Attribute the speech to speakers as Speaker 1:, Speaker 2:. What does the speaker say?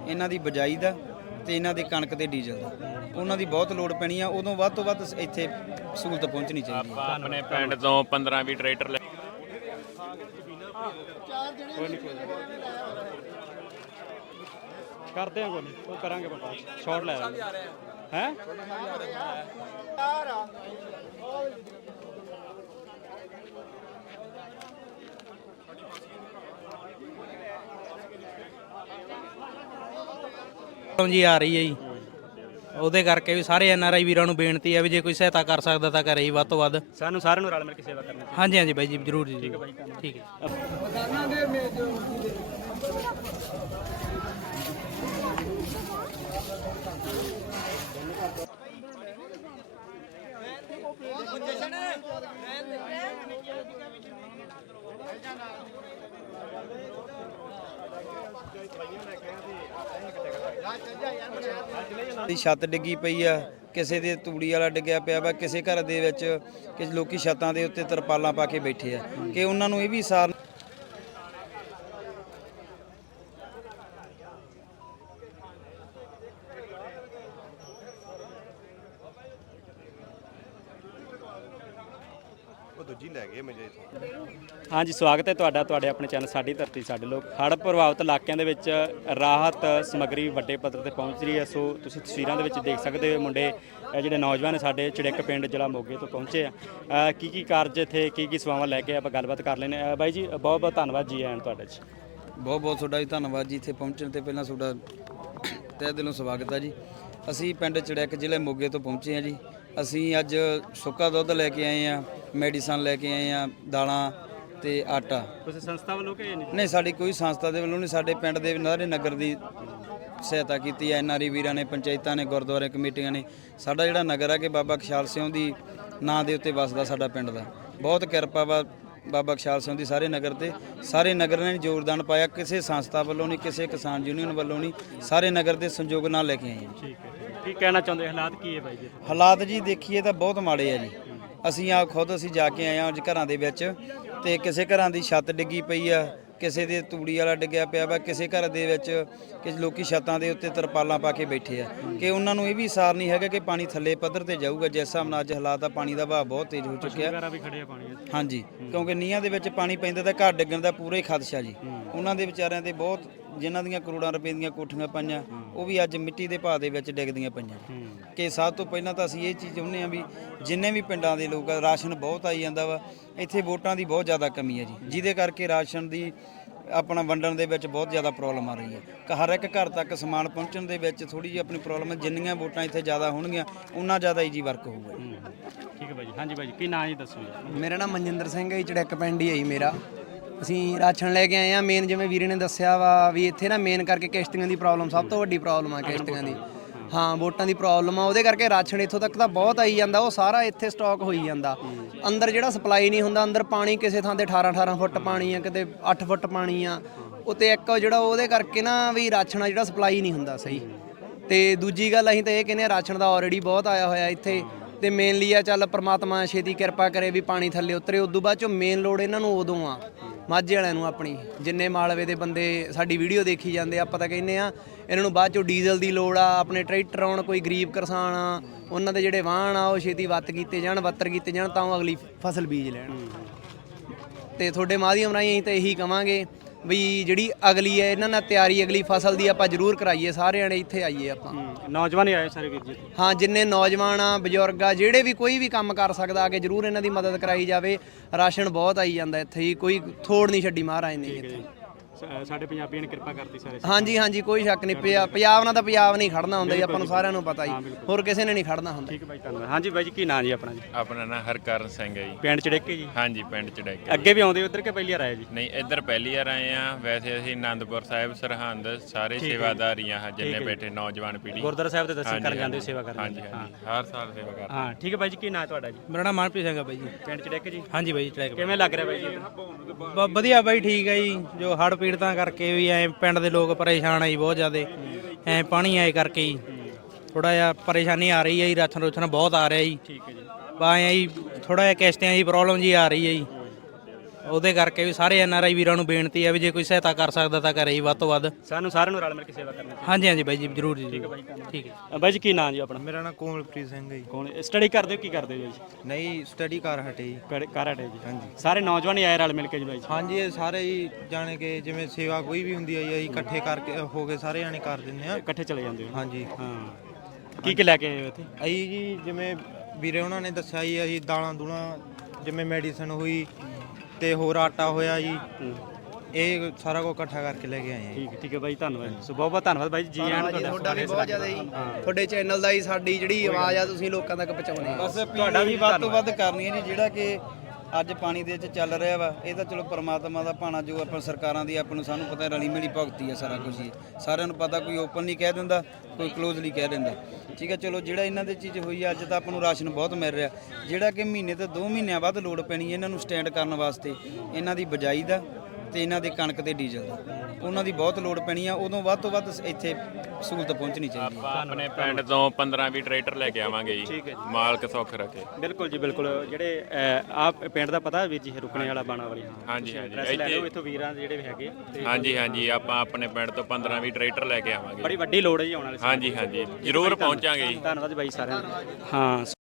Speaker 1: ਇਹਨਾਂ ਦੀ ਬਿਜਾਈ ਦਾ ਤੇ ਇਹਨਾਂ ਦੀ ਕਣਕ ਤੇ ਡੀਜ਼ਲ ਦਾ, ਉਹਨਾਂ ਦੀ ਬਹੁਤ ਲੋੜ ਪੈਣੀ ਆ। ਉਦੋਂ ਵੱਧ ਤੋਂ ਵੱਧ ਇੱਥੇ ਸਹੂਲਤ ਪਹੁੰਚਣੀ ਚਾਹੀਦੀ ਹੈ।
Speaker 2: ਆਪਣੇ ਪਿੰਡ ਤੋਂ 15-20 ਟਰੈਕਟਰ ਲੈ
Speaker 3: ਕਰਦੇ ਆ ਕੋਈ ਨਹੀਂ, ਉਹ ਕਰਾਂਗੇ ਬਾਬਾ ਸ਼ਾਰਟ ਲੈ ਲਾਂਗੇ ਹੈ।
Speaker 4: ਜੀ ਆ ਰਹੀ ਹੈ ਜੀ, ਉਹਦੇ ਕਰਕੇ ਵੀ ਸਾਰੇ NRI ਵੀਰਾਂ ਨੂੰ ਬੇਨਤੀ ਹੈ ਵੀ ਜੇ ਕੋਈ ਸਹਾਇਤਾ ਕਰ ਸਕਦਾ ਤਾਂ ਕਰੇ ਜੀ ਵੱਧ ਤੋਂ ਵੱਧ।
Speaker 3: ਸਾਨੂੰ ਸਾਰਿਆਂ ਨੂੰ ਰਲ ਮਿਲ ਕੇ ਸੇਵਾ ਕਰਨੀ ਚਾਹੀਦੀ।
Speaker 4: ਹਾਂਜੀ ਹਾਂਜੀ ਬਾਈ ਜੀ ਜ਼ਰੂਰ ਜੀ। ਠੀਕ ਹੈ ਬਾਈ, ਠੀਕ ਹੈ।
Speaker 1: ਦੀ ਛੱਤ ਡਿੱਗੀ ਪਈ ਆ, ਕਿਸੇ ਦੇ ਤੂੜੀ ਵਾਲਾ ਡਿੱਗਿਆ ਪਿਆ ਵਾ, ਕਿਸੇ ਘਰ ਦੇ ਵਿੱਚ ਕਿਸੇ ਲੋਕੀ ਛੱਤਾਂ ਦੇ ਉੱਤੇ ਤਰਪਾਲਾਂ ਪਾ ਕੇ ਬੈਠੇ ਆ ਕਿ ਉਹਨਾਂ ਨੂੰ ਇਹ ਵੀ ਸਾਰ
Speaker 3: ਹਾਂਜੀ, ਸਵਾਗਤ ਹੈ ਤੁਹਾਡਾ ਤੁਹਾਡੇ ਆਪਣੇ ਚੈਨਲ ਸਾਡੀ ਧਰਤੀ ਸਾਡੇ ਲੋਕ। ਹੜ੍ਹ ਪ੍ਰਭਾਵਿਤ ਇਲਾਕਿਆਂ ਦੇ ਵਿੱਚ ਰਾਹਤ ਸਮੱਗਰੀ ਵੱਡੇ ਪੱਧਰ ਤੇ ਪਹੁੰਚ ਰਹੀ ਹੈ। ਸੋ ਤੁਸੀਂ ਤਸਵੀਰਾਂ ਦੇ ਵਿੱਚ ਦੇਖ ਸਕਦੇ ਹੋ ਮੁੰਡੇ ਜਿਹੜੇ ਨੌਜਵਾਨ ਸਾਡੇ ਚੜਿੱਕ ਪਿੰਡ ਜ਼ਿਲ੍ਹਾ ਮੋਗੇ ਤੋਂ ਪਹੁੰਚੇ ਆ। ਕੀ ਕਾਰਜ ਇੱਥੇ ਕੀ ਸੇਵਾਵਾਂ ਲੈ ਕੇ ਆਪਾਂ ਗੱਲਬਾਤ ਕਰ ਲੈਂਦੇ ਹਾਂ। ਬਾਈ ਜੀ ਬਹੁਤ ਬਹੁਤ ਧੰਨਵਾਦ ਜੀ ਆਇਆਂ ਤੁਹਾਡਾ ਜੀ।
Speaker 1: ਬਹੁਤ ਬਹੁਤ ਤੁਹਾਡਾ ਵੀ ਧੰਨਵਾਦ ਜੀ। ਇੱਥੇ ਪਹੁੰਚਣ ਤੇ ਪਹਿਲਾਂ ਤੁਹਾਡਾ ਤਹਿ ਦਿਲੋਂ ਸਵਾਗਤ ਹੈ ਜੀ। ਅਸੀਂ ਪਿੰਡ ਚੜਿੱਕ ਜ਼ਿਲ੍ਹੇ ਮੋਗੇ ਤੋਂ ਪਹੁੰਚੇ ਹਾਂ ਜੀ। ਅਸੀਂ ਅੱਜ ਸੁੱਕਾ ਦੁੱਧ ਲੈ ਕੇ ਆਏ ਆ, ਮੈਡੀਸਨ ਲੈ ਕੇ ਆਏ ਆ, ਦਾਲਾਂ ਤੇ ਆਟਾ।
Speaker 3: ਤੁਸੀਂ ਸੰਸਥਾ ਵੱਲੋਂ ਕਿ
Speaker 1: ਨਹੀਂ, ਸਾਡੀ ਕੋਈ ਸੰਸਥਾ ਦੇ ਵੱਲੋਂ ਨਹੀਂ, ਸਾਡੇ ਪਿੰਡ ਦੇ ਨਾਰੇ ਨਗਰ ਦੀ ਸਹਾਇਤਾ ਕੀਤੀ ਹੈ। NRI ਵੀਰਾਂ ਨੇ, ਪੰਚਾਇਤਾਂ ਨੇ, ਗੁਰਦੁਆਰੇ ਕਮੇਟੀਆਂ ਨੇ। ਸਾਡਾ ਜਿਹੜਾ ਨਗਰ ਹੈ ਕਿ ਬਾਬਾ ਖਿਆਲ ਸਿੰਘ ਦੀ ਨਾਂ ਦੇ ਉੱਤੇ ਵਸਦਾ ਸਾਡਾ ਪਿੰਡ ਦਾ। ਬਹੁਤ ਕਿਰਪਾ ਵਾ ਬਾਬਾ ਖਿਆਲ ਸਿੰਘ ਦੀ ਸਾਰੇ ਨਗਰ ਤੇ। ਸਾਰੇ ਨਗਰ ਨੇ ਯੋਗਦਾਨ ਪਾਇਆ, ਕਿਸੇ ਸੰਸਥਾ ਵੱਲੋਂ ਨਹੀਂ, ਕਿਸੇ ਕਿਸਾਨ ਯੂਨੀਅਨ ਵੱਲੋਂ ਨਹੀਂ, ਸਾਰੇ ਨਗਰ ਦੇ ਸੰਯੋਗ ਨਾਲ ਲੈ ਕੇ ਆਏ ਹਾਂ।
Speaker 3: ਠੀਕ ਹੈ, ਕੀ ਕਹਿਣਾ ਚਾਹੁੰਦੇ? ਹਾਲਾਤ ਕੀ ਹੈ ਬਾਈ ਜੀ?
Speaker 1: ਹਾਲਾਤ ਜੀ ਦੇਖੀਏ ਤਾਂ ਬਹੁਤ ਮਾੜੇ ਆ ਜੀ। ਅਸੀਂ ਖੁਦ ਜਾ ਕੇ ਆਏ ਹਾਂ ਅੱਜ ਘਰਾਂ ਦੇ ਵਿੱਚ, ਤੇ ਕਿਸੇ ਘਰਾਂ ਦੀ ਛੱਤ ਡਿੱਗੀ ਪਈ ਆ, ਕਿਸੇ ਦੇ ਤੂੜੀ ਵਾਲਾ ਡਿੱਗਿਆ ਪਿਆ ਵਾ, ਕਿਸੇ ਘਰ ਦੇ ਵਿੱਚ ਕਿਸੇ ਲੋਕੀ ਛੱਤਾਂ ਦੇ ਉੱਤੇ ਤਰਪਾਲਾਂ ਪਾ ਕੇ ਬੈਠੇ ਆ ਕਿ ਉਹਨਾਂ ਨੂੰ ਇਹ ਵੀ ਸਾਰ ਨਹੀਂ ਹੈਗਾ ਕਿ ਪਾਣੀ ਥੱਲੇ ਪੱਧਰ ਤੇ ਜਾਊਗਾ। ਜਿਸ ਹਿਸਾਬ ਨਾਲ ਅੱਜ ਹਾਲਾਤ ਆ, ਪਾਣੀ ਦਾ ਵਹਾਅ ਬਹੁਤ ਤੇਜ਼ ਹੋ ਚੁੱਕਿਆ। ਹਾਂਜੀ, ਕਿਉਂਕਿ ਨੀਹਾਂ ਦੇ ਵਿੱਚ ਪਾਣੀ ਪੈਂਦਾ ਤਾਂ ਘਰ ਡਿੱਗਣ ਦਾ ਪੂਰਾ ਹੀ ਖਦਸ਼ਾ ਜੀ। ਉਹਨਾਂ ਦੇ ਵਿਚਾਰਿਆਂ ਤੇ ਬਹੁਤ, ਜਿਨ੍ਹਾਂ ਦੀਆਂ ਕਰੋੜਾਂ ਰੁਪਏ ਦੀਆਂ ਕੋਠੀਆਂ ਪਾਈਆਂ, ਉਹ ਵੀ ਅੱਜ ਮਿੱਟੀ ਦੇ ਭਾਅ ਦੇ ਵਿੱਚ ਡਿੱਗਦੀਆਂ ਪਈਆਂ। ਕਿ ਸਭ ਤੋਂ ਪਹਿਲਾਂ ਤਾਂ ਅਸੀਂ ਇਹ ਚੀਜ਼ ਚਾਹੁੰਦੇ ਹਾਂ ਵੀ ਜਿੰਨੇ ਵੀ ਪਿੰਡਾਂ ਦੇ ਲੋਕ ਆ, ਰਾਸ਼ਨ ਬਹੁਤ ਆਈ ਜਾਂਦਾ ਵਾ। ਇੱਥੇ ਵੋਟਾਂ ਦੀ ਬਹੁਤ ਜ਼ਿਆਦਾ ਕਮੀ ਹੈ ਜੀ, ਜਿਹਦੇ ਕਰਕੇ ਰਾਸ਼ਨ ਦੀ ਆਪਣਾ ਵੰਡਣ ਦੇ ਵਿੱਚ ਬਹੁਤ ਜ਼ਿਆਦਾ ਪ੍ਰੋਬਲਮ ਆ ਰਹੀ ਹੈ। ਹਰ ਇੱਕ ਘਰ ਤੱਕ ਸਮਾਨ ਪਹੁੰਚਣ ਦੇ ਵਿੱਚ ਥੋੜੀ ਜਿਹੀ ਆਪਣੀ ਪ੍ਰੋਬਲਮ ਹੈ। ਜਿੰਨੀਆਂ ਵੋਟਾਂ ਇੱਥੇ ਜ਼ਿਆਦਾ ਹੋਣਗੀਆਂ ਉਨਾ ਜ਼ਿਆਦਾ ਈਜੀ ਵਰਕ ਹੋਊਗਾ।
Speaker 3: ਠੀਕ ਹੈ ਬਾਈ ਜੀ। ਹਾਂਜੀ ਬਾਈ ਜੀ, ਕੀ ਨਾਂ ਜੀ ਦੱਸੋ ਜੀ?
Speaker 5: ਮੇਰਾ ਨਾਮ ਮਨਜਿੰਦਰ ਸਿੰਘ ਹੈ ਜੀ, ਚੜਿੱਕ ਪਿੰਡ ਹੀ ਹੈ ਜੀ ਮੇਰਾ। ਅਸੀਂ ਰਾਸ਼ਨ ਲੈ ਕੇ ਆਏ ਆ। ਮੇਨ ਜਿਵੇਂ ਵੀਰੇ ਨੇ ਦੱਸਿਆ ਵਾ ਵੀ ਇੱਥੇ ਨਾ ਮੇਨ ਕਰਕੇ ਕਿਸ਼ਤੀਆਂ ਦੀ ਪ੍ਰੋਬਲਮ ਸਭ ਤੋਂ ਵੱਡੀ ਪ੍ਰੋਬਲਮ ਆ, ਕਿਸ਼ਤੀਆਂ ਦੀ। ਹਾਂ, ਵੋਟਾਂ ਦੀ ਪ੍ਰੋਬਲਮ ਆ, ਉਹਦੇ ਕਰਕੇ ਰਾਸ਼ਨ ਇੱਥੋਂ ਤੱਕ ਤਾਂ ਬਹੁਤ ਆਈ ਜਾਂਦਾ, ਉਹ ਸਾਰਾ ਇੱਥੇ ਸਟਾਕ ਹੋਈ ਜਾਂਦਾ। ਅੰਦਰ ਜਿਹੜਾ ਸਪਲਾਈ ਨਹੀਂ ਹੁੰਦਾ, ਅੰਦਰ ਪਾਣੀ ਕਿਸੇ ਥਾਂ ਤੇ 18-18 ਫੁੱਟ ਪਾਣੀ ਆ, ਕਿਤੇ 8 ਫੁੱਟ ਪਾਣੀ ਆ ਉੱਤੇ। ਇੱਕ ਜਿਹੜਾ ਉਹਦੇ ਕਰਕੇ ਨਾ ਵੀ ਰਾਸ਼ਨ ਆ ਜਿਹੜਾ ਸਪਲਾਈ ਨਹੀਂ ਹੁੰਦਾ ਸਹੀ। ਤੇ ਦੂਜੀ ਗੱਲ ਅਸੀਂ ਤਾਂ ਇਹ ਕਹਿੰਦੇ ਆ, ਰਾਸ਼ਨ ਦਾ ਆਲਰੇਡੀ ਬਹੁਤ ਆਇਆ ਹੋਇਆ ਇੱਥੇ, ਤੇ ਮੇਨਲੀ ਆ ਚੱਲ ਪ੍ਰਮਾਤਮਾ ਛੇਤੀ ਕਿਰਪਾ ਕਰੇ ਵੀ ਪਾਣੀ ਥੱਲੇ ਉਤਰੇ। ਉਦੋਂ ਬਾਅਦ ਚੋਂ ਮੇਨ ਲੋੜ ਇਹਨਾਂ ਨੂੰ ਉਦੋਂ ਆ ਮਾਝੇ ਵਾਲਿਆਂ ਨੂੰ, ਆਪਣੀ ਜਿੰਨੇ ਮਾਲਵੇ ਦੇ ਬੰਦੇ ਸਾਡੀ ਵੀਡੀਓ ਦੇਖੀ ਜਾਂਦੇ, ਆਪਾਂ ਤਾਂ ਕਹਿੰਦੇ ਆ ਇਹਨਾਂ ਨੂੰ ਬਾਅਦ ਚੋਂ ਡੀਜ਼ਲ ਦੀ ਲੋੜ ਆ। ਆਪਣੇ ਟਰੈਕਟਰ ਆਉਣ, ਕੋਈ ਗਰੀਬ ਕਿਸਾਨ ਆ, ਉਹਨਾਂ ਦੇ ਜਿਹੜੇ ਵਾਹਣ ਆ ਉਹ ਛੇਤੀ ਵੱਤ ਕੀਤੇ ਜਾਣ, ਬੱਤਰ ਕੀਤੇ ਜਾਣ, ਤਾਂ ਉਹ ਅਗਲੀ ਫਸਲ ਬੀਜ ਲੈਣ। ਤੇ ਤੁਹਾਡੇ ਮਾਧਿਅਮ ਰਾਹੀਂ ਅਸੀਂ ਤਾਂ ਇਹੀ ਕਵਾਂਗੇ ਵੀ ਜਿਹੜੀ ਅਗਲੀ ਹੈ ਇਹਨਾਂ ਨਾਲ ਤਿਆਰੀ ਅਗਲੀ ਫਸਲ ਦੀ ਆਪਾਂ ਜ਼ਰੂਰ ਕਰਾਈਏ। ਸਾਰਿਆਂ ਨੇ ਇੱਥੇ ਆਈਏ ਆਪਾਂ।
Speaker 3: ਨੌਜਵਾਨ ਹੀ ਆਏ ਸਾਰੇ ਵੀਰ ਜੀ?
Speaker 5: ਹਾਂ, ਜਿੰਨੇ ਨੌਜਵਾਨ ਆ, ਬਜ਼ੁਰਗ ਆ, ਜਿਹੜੇ ਵੀ ਕੋਈ ਵੀ ਕੰਮ ਕਰ ਸਕਦਾ ਆ ਕੇ ਜ਼ਰੂਰ ਇਹਨਾਂ ਦੀ ਮਦਦ ਕਰਾਈ ਜਾਵੇ। ਰਾਸ਼ਨ ਬਹੁਤ ਆਈ ਜਾਂਦਾ ਇੱਥੇ ਹੀ, ਕੋਈ ਥੋੜ ਨਹੀਂ ਛੱਡੀ ਮਹਾਰਾਜ ਨੇ ਇੱਥੇ।
Speaker 3: ਸਾਡੇ ਪੰਜਾਬੀਆਂ ਨੇ ਕਿਰਪਾ ਕਰਤੀ ਸਾਰੇ।
Speaker 5: ਹਾਂਜੀ ਹਾਂਜੀ, ਕੋਈ ਸ਼ੱਕ ਨਹੀਂ। ਪੰਜਾਬ ਨਾਲ ਤਾਂ ਪੰਜਾਬ ਨਹੀਂ ਖੜਨਾ ਹੁੰਦਾ ਜੀ, ਆਪਾਂ ਨੂੰ ਸਾਰਿਆਂ ਨੂੰ ਪਤਾ ਹੀ, ਹੋਰ ਕਿਸੇ ਨੇ ਨਹੀਂ ਖੜਨਾ ਹੁੰਦਾ।
Speaker 3: ਠੀਕ ਹੈ ਬਾਈ, ਧੰਨਵਾਦ। ਹਾਂਜੀ ਬਾਈ ਜੀ, ਕੀ ਨਾਂ ਜੀ ਆਪਣਾ? ਜੀ
Speaker 2: ਆਪਣਾ ਨਾਂ ਹਰਕਰਨ ਸਿੰਘ ਹੈ ਜੀ।
Speaker 3: ਪਿੰਡ ਚੜਿੱਕੇ ਜੀ?
Speaker 2: ਹਾਂਜੀ, ਪਿੰਡ ਚੜਿੱਕ।
Speaker 3: ਅੱਗੇ ਵੀ ਆਉਂਦੇ ਉਧਰ ਕਿ ਪਹਿਲੀ ਵਾਰ ਆਏ ਜੀ?
Speaker 2: ਨਹੀਂ, ਇੱਧਰ ਪਹਿਲੀ ਵਾਰ ਆਏ ਆ। ਵੈਸੇ ਅਸੀਂ ਆਨੰਦਪੁਰ ਸਾਹਿਬ, ਸਰਹੰਦ ਸਾਰੇ ਸੇਵਾਦਾਰੀਆਂ ਹਾਂ, ਜਿੰਨੇ ਬੈਠੇ ਨੌਜਵਾਨ ਪੀੜ੍ਹੀ
Speaker 3: ਗੁਰਦੁਆਰਾ ਸਾਹਿਬ ਦੇ ਦਰਸ਼ਨ ਕਰਨ ਜਾਂਦੇ, ਸੇਵਾ ਕਰਨ।
Speaker 2: ਹਾਂਜੀ ਹਾਂਜੀ, ਹਰ ਸਾਲ ਸੇਵਾ ਕਰਦੇ।
Speaker 3: ਹਾਂ, ਠੀਕ ਹੈ ਬਾਈ ਜੀ, ਕੀ ਨਾਂ ਤੁਹਾਡਾ ਜੀ?
Speaker 4: ਮੇਰਾ ਨਾਮ ਮਨਪ੍ਰੀਤ ਸਿੰਘ ਹੈ ਬਾਈ ਜੀ,
Speaker 3: ਪਿੰਡ ਚੜਿੱਕ ਜੀ?
Speaker 4: ਹਾਂਜੀ ਬਾਈ ਚੜਿੱਕ।
Speaker 3: ਕਿਵੇਂ ਲੱਗ ਰਿਹਾ ਬਾਈ ਜੀ?
Speaker 4: ਵਧੀਆ ਬਾਈ, ਠੀਕ ਹੈ ਜੀ। ਜੋ ਹੜ੍ਹ ਪੀੜਤਾਂ ਕਰਕੇ ਵੀ ਐ ਪਿੰਡ ਦੇ ਲੋਕ ਪਰੇਸ਼ਾਨ ਆ ਜੀ ਬਹੁਤ ਜ਼ਿਆਦਾ। ਐ ਪਾਣੀ ਆਏ ਕਰਕੇ ਜੀ ਥੋੜਾ ਜਿਹਾ ਪਰੇਸ਼ਾਨੀ ਆ ਰਹੀ ਹੈ ਜੀ। ਰਾਸ਼ਨ ਰੁਸ਼ਨ ਬਹੁਤ ਆ ਰਿਹਾ ਜੀ।
Speaker 3: ਠੀਕ ਹੈ ਜੀ।
Speaker 4: ਬਾ ਐ ਜੀ ਥੋੜਾ ਜਿਹਾ ਕਿਸ਼ਤਿਆਂ ਦੀ ਪ੍ਰੋਬਲਮ ਜੀ ਆ ਰਹੀ ਹੈ ਜੀ। ਉਹਦੇ ਕਰਕੇ ਵੀ ਸਾਰੇ NRI ਵੀਰਾਂ ਨੂੰ ਬੇਨਤੀ ਹੈ ਵੀ ਜੇ ਕੋਈ ਸਹਾਇਤਾ ਕਰ ਸਕਦਾ ਤਾਂ ਕਰੇ ਜੀ ਵੱਧ ਤੋਂ ਵੱਧ।
Speaker 3: ਸਾਨੂੰ ਸਾਰਿਆਂ ਨੂੰ ਰਲ ਮਿਲ ਕੇ ਸੇਵਾ ਕਰਨੀ
Speaker 4: ਹਾਂਜੀ ਹਾਂਜੀ ਬਾਈ ਜੀ ਜ਼ਰੂਰ ਜੀ ਠੀਕ ਹੈ।
Speaker 3: ਬਾਈ ਜੀ ਕੀ ਨਾਂ ਜੀ ਆਪਣਾ?
Speaker 6: ਮੇਰਾ ਨਾਮ ਕੋਮਲਪ੍ਰੀਤ ਸਿੰਘ ਹੈ ਜੀ।
Speaker 3: ਕੌਣ ਸਟੱਡੀ ਕਰਦੇ ਹੋ, ਕੀ ਕਰਦੇ ਹੋ ਜੀ?
Speaker 6: ਨਹੀਂ ਸਟੱਡੀ ਕਰ ਹਟੇ ਜੀ।
Speaker 3: ਕਰ ਹਟੇ ਜੀ? ਹਾਂਜੀ। ਸਾਰੇ ਨੌਜਵਾਨ ਹੀ ਆਏ ਰਲ ਮਿਲ ਕੇ ਜੀ ਬਾਈ ਜੀ?
Speaker 6: ਹਾਂਜੀ ਇਹ ਸਾਰੇ ਹੀ ਜਾਣੇ ਕਿ ਜਿਵੇਂ ਸੇਵਾ ਕੋਈ ਵੀ ਹੁੰਦੀ ਹੈ ਜੀ ਅਸੀਂ ਇਕੱਠੇ ਕਰਕੇ ਹੋ ਕੇ ਸਾਰੇ ਜਾਣੇ ਕਰ ਦਿੰਦੇ ਆ।
Speaker 3: ਇਕੱਠੇ ਚਲੇ ਜਾਂਦੇ ਹੋ?
Speaker 6: ਹਾਂਜੀ
Speaker 3: ਹਾਂ। ਕੀ ਲੈ ਕੇ ਆਏ ਹੋ ਇੱਥੇ?
Speaker 6: ਅਸੀਂ ਜੀ ਜਿਵੇਂ ਵੀਰੇ ਉਹਨਾਂ ਨੇ ਦੱਸਿਆ ਜੀ ਅਸੀਂ ਦਾਲਾਂ ਦੂਲਾਂ ਜਿਵੇਂ ਮੈਡੀਸਨ ਹੋਈ ਤੇ ਹੋਰ ਆਟਾ ਹੋਇਆ ਜੀ, ਇਹ ਸਾਰਾ ਕੁਝ ਇਕੱਠਾ ਕਰਕੇ ਲੈ ਕੇ ਆਏ ਆ ਜੀ।
Speaker 3: ਠੀਕ ਹੈ ਬਾਈ, ਧੰਨਵਾਦ। ਸੋ ਬਹੁਤ ਬਹੁਤ ਧੰਨਵਾਦ ਬਾਈ ਜੀ ਆਇਆਂ ਨੂੰ
Speaker 5: ਤੁਹਾਡਾ ਵੀ ਬਹੁਤ ਜ਼ਿਆਦਾ ਜੀ, ਤੁਹਾਡੇ ਚੈਨਲ ਦਾ ਹੀ ਸਾਡੀ ਜਿਹੜੀ ਆਵਾਜ਼ ਆ ਤੁਸੀਂ ਲੋਕਾਂ ਤੱਕ ਪਹੁੰਚਾਉਣੀ ਆ।
Speaker 1: ਬਸ ਤੁਹਾਡਾ ਵੀ ਵੱਧ ਤੋਂ ਵੱਧ ਕਰਨੀ ਹੈ ਜੀ। ਜਿਹੜਾ ਕਿ ਅੱਜ ਪਾਣੀ ਦੇ ਵਿੱਚ ਚੱਲ ਰਿਹਾ ਵਾ, ਇਹ ਤਾਂ ਚਲੋ ਪ੍ਰਮਾਤਮਾ ਦਾ ਭਾਣਾ, ਜੋ ਆਪਾਂ ਸਰਕਾਰਾਂ ਦੀ ਆਪਾਂ ਨੂੰ ਸਾਨੂੰ ਪਤਾ ਰਲੀ ਮਿਲੀ ਭਗਤੀ ਆ ਸਾਰਾ ਕੁਝ ਹੀ। ਸਾਰਿਆਂ ਨੂੰ ਪਤਾ, ਕੋਈ ਓਪਨਲੀ ਕਹਿ ਦਿੰਦਾ, ਕੋਈ ਕਲੋਜ਼ਲੀ ਕਹਿ ਦਿੰਦਾ। ਠੀਕ ਹੈ, ਚਲੋ ਜਿਹੜਾ ਇਹਨਾਂ ਦੇ ਚੀਜ਼ ਹੋਈ ਆ, ਅੱਜ ਤਾਂ ਆਪਾਂ ਨੂੰ ਰਾਸ਼ਨ ਬਹੁਤ ਮਿਲ ਰਿਹਾ। ਜਿਹੜਾ ਕਿ ਮਹੀਨੇ ਤੋਂ 2 ਮਹੀਨਿਆਂ ਬਾਅਦ ਲੋੜ ਪੈਣੀ ਇਹਨਾਂ ਨੂੰ ਸਟੈਂਡ ਕਰਨ ਵਾਸਤੇ, ਇਹਨਾਂ ਦੀ ਬਜਾਈ ਦਾ ਤੇ ਇਹਨਾਂ ਦੇ ਕਣਕ ਤੇ ਡੀਜ਼ਲ ਦਾ, ਉਹਨਾਂ ਦੀ ਬਹੁਤ ਲੋੜ ਪੈਣੀ ਆ। ਉਦੋਂ ਵੱਧ ਤੋਂ ਵੱਧ ਇੱਥੇ ਸਹੂਲਤ ਪਹੁੰਚਣੀ ਚਾਹੀਦੀ ਹੈ।
Speaker 2: ਆਪਾਂ ਆਪਣੇ ਪਿੰਡ ਤੋਂ 15-20 ਟਰੈਕਟਰ ਲੈ ਕੇ ਆਵਾਂਗੇ ਜੀ, ਮਾਲਕ ਸੁੱਖ ਰੱਖੇ।
Speaker 3: ਬਿਲਕੁਲ ਜੀ ਬਿਲਕੁਲ। ਜਿਹੜੇ ਆਪ ਪਿੰਡ ਦਾ ਪਤਾ ਵੀਰ ਜੀ, ਰੁਕਣੇ ਵਾਲਾ ਬਾਣਾ ਵਾਲੀ?
Speaker 2: ਹਾਂਜੀ ਹਾਂਜੀ
Speaker 3: ਲੈ ਲਓ ਇੱਥੋਂ ਵੀਰਾਂ ਦੇ ਜਿਹੜੇ ਹੈਗੇ ਤੇ
Speaker 2: ਹਾਂਜੀ ਹਾਂਜੀ ਆਪਾਂ ਆਪਣੇ ਪਿੰਡ ਤੋਂ 15-20 ਟਰੈਕਟਰ ਲੈ ਕੇ ਆਵਾਂਗੇ।
Speaker 3: ਬੜੀ ਵੱਡੀ ਲੋੜ ਹੈ ਜੀ ਆਉਣ ਵਾਲੇ
Speaker 2: ਹਾਂਜੀ ਹਾਂਜੀ ਜ਼ਰੂਰ ਪਹੁੰਚਾਂਗੇ ਜੀ।
Speaker 3: ਧੰਨਵਾਦ ਬਾਈ ਸਾਰਿਆਂ ਦਾ। ਹਾਂ।